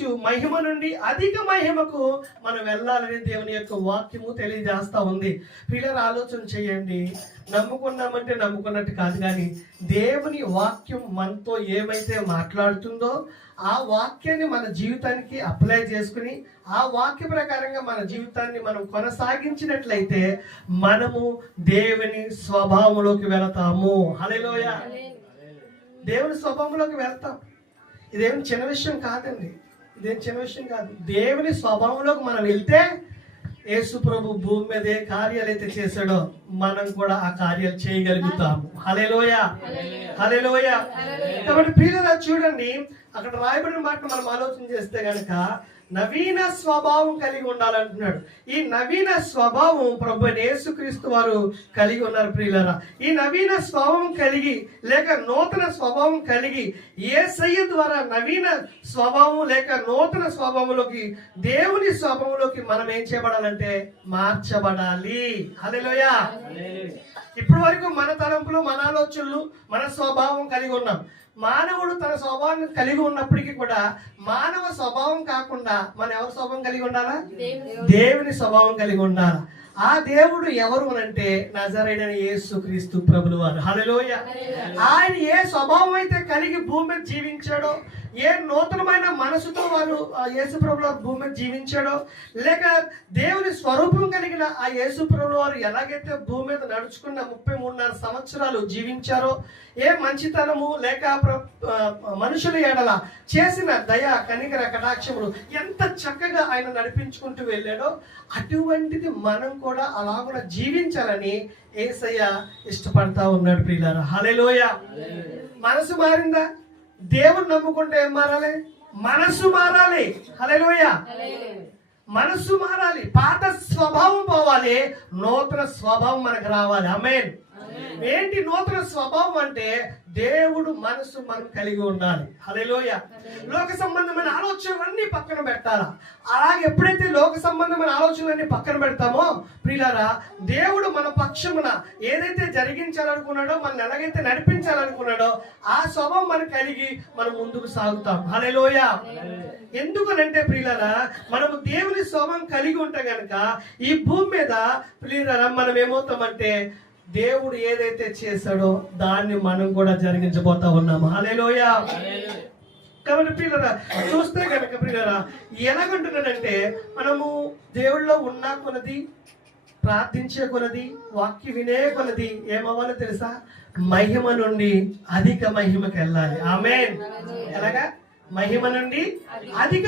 మహిమ నుండి అధిక మహిమకు మనం వెళ్ళాలని దేవుని యొక్క వాక్యము తెలియజేస్తా ఉంది. పిల్లలు ఆలోచన చేయండి. నమ్ముకున్నామంటే నమ్ముకున్నట్టు కాదు కానీ దేవుని వాక్యం మనతో ఏమైతే మాట్లాడుతుందో ఆ వాక్యాన్ని మన జీవితానికి అప్లై చేసుకుని ఆ వాక్య ప్రకారంగా మన జీవితాన్ని మనం కొనసాగించినట్లయితే మనము దేవుని స్వభావంలోకి వెళతాము. హలోయ దేవుని స్వభావంలోకి వెళ్తాం. ఇదేం చిన్న విషయం కాదండి. ఇదేం చిన్న విషయం కాదు. దేవుని స్వభావంలోకి మనం వెళ్తే యేసు ప్రభు భూమి మీద ఏ కార్యాలు అయితే చేశాడో మనం కూడా ఆ కార్యాలు చేయగలుగుతాము. హలేలోయ హలేలోయ కాబట్టి ప్రియులరా చూడండి అక్కడ రాయబడిన మాట మనం ఆలోచన చేస్తే గనక నవీన స్వభావం కలిగి ఉండాలంటున్నాడు. ఈ నవీన స్వభావం ప్రభు యేసుక్రీస్తు వారు కలిగి ఉన్నారు ప్రియులరా. ఈ నవీన స్వభావం కలిగి లేక నూతన స్వభావం కలిగి ఏ సయ్య ద్వారా నవీన స్వభావం లేక నూతన స్వభావంలోకి దేవుని స్వభావంలోకి మనం ఏం చేయబడాలంటే మార్చబడాలి. హల్లెలూయ. ఇప్పటి వరకు మన తలంపులు మన ఆలోచనలు మన స్వభావం కలిగి ఉన్నాం. మానవుడు తన స్వభావాన్ని కలిగి ఉన్నప్పటికీ కూడా మానవ స్వభావం కాకుండా మన ఎవరి స్వభావం కలిగి ఉండాలా? దేవుని. స్వభావం కలిగి ఉండాలి? ఆ దేవుడు ఎవరు అనంటే నజరైన యేసు క్రీస్తు ప్రభులు వారు. హలోయ ఆయన ఏ స్వభావం అయితే కలిగి భూమి మీద జీవించాడో ఏ నూతనమైన మనసుతో వారు ఆ యేసు ప్రభుల భూమి మీద జీవించాడో లేక దేవుని స్వరూపం కలిగిన ఆ యేసు ప్రభుల వారు ఎలాగైతే భూమి మీద నడుచుకున్న ముప్పై మూడున్నర సంవత్సరాలు జీవించారో ఏ మంచితనము లేక మనుషుల ఎడల చేసిన దయ కనికర కటాక్షములు ఎంత చక్కగా ఆయన నడిపించుకుంటూ వెళ్ళాడో అటువంటిది మనం కూడా అలా కూడా జీవించాలని ఏసయ్య ఇష్టపడతా ఉన్నాడు ప్రియులారా. హలెలోయ మనసు మారిందా? దేవుని నమ్ముకుంటే ఏం మారాలి? మనసు మారాలి. హలోయ మనసు మారాలి. పాత స్వభావం పోవాలి. నూతన స్వభావం మనకు రావాలి. అమేన్ ఏంటి నూతన స్వభావం అంటే దేవుడు మనసు మనం కలిగి ఉండాలి. హలోయ లోక సంబంధమైన ఆలోచనలన్నీ పక్కన పెట్టాలా అలాగే ఎప్పుడైతే లోక సంబంధమైన ఆలోచనలన్నీ పక్కన పెడతామో ప్రియులారా దేవుడు మన పక్షమున ఏదైతే జరిగించాలనుకున్నాడో మనం ఎలాగైతే నడిపించాలనుకున్నాడో ఆ స్వభావం మనం కలిగి మనం ముందుకు సాగుతాం. హలోయ ఎందుకనంటే ప్రియులరా మనము దేవుని స్వభావం కలిగి ఉంటే గనక ఈ భూమి మీద ప్రియులరా మనం ఏమవుతామంటే దేవుడు ఏదైతే చేశాడో దాన్ని మనం కూడా జరిగించబోతా ఉన్నాము. లోయ కాబట్టి పిల్లరా చూస్తే కనుక పిల్లరా ఎలాగంటున్నాడంటే మనము దేవుళ్ళో ఉన్నా కొనది ప్రార్థించే కొలది వాక్య వినే కొలది ఏమవ్వాలో తెలుసా? మహిమ నుండి అధిక మహిమకి వెళ్ళాలి ఆమె ఎలాగా? మహిమ నుండి అధిక